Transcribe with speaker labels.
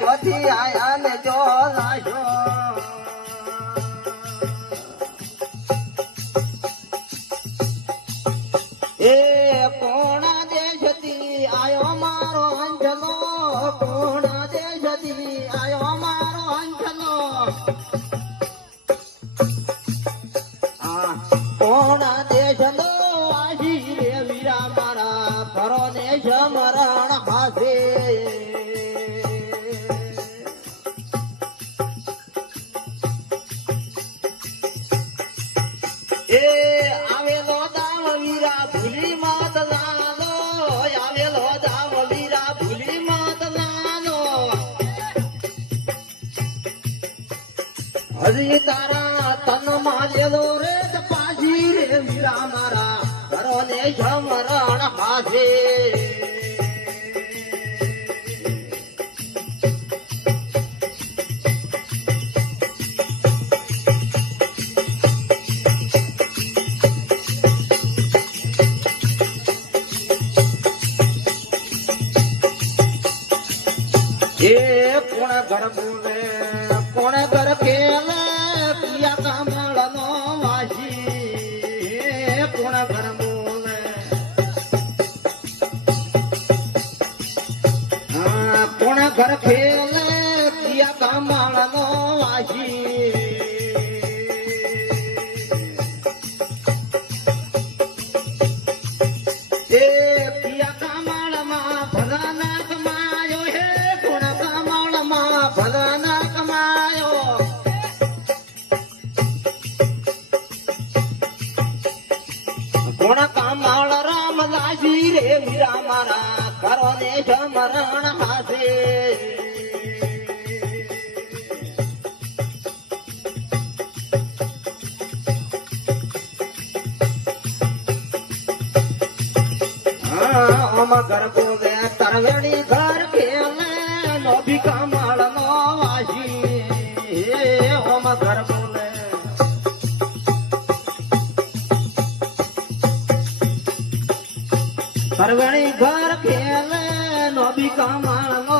Speaker 1: જોથી આયા ને જો લાશો એ કોણા દેશથી આયો મારો અંજલો મારો એ આવેલો દાવ વીરા ભૂલી માત લાલો આવેલો દાવ વીરા ભૂલી માત લાલો હજી તારા તન માજેલો રે જ પાછી રે વીરા મારા કરો ને જમરણ હાથે એ કોણ ઘર બોલે કોણ ઘર ખેલે પિયા કામળ નો વાસી. એ કોણ હા કોણ ઘર ખેલે પિયા કામળ નો ગુણ રામ લાજી રે મીરા મારા કરો ને જમરણ હાથે ઓમ ઘર બોલે તરવેણી ઘર ખેલે નો ભી કામાળ નો વાજી ઓમ ઘર બોલે તરવેણી ઘર ખેલે નો ભી કમળ નો વાસી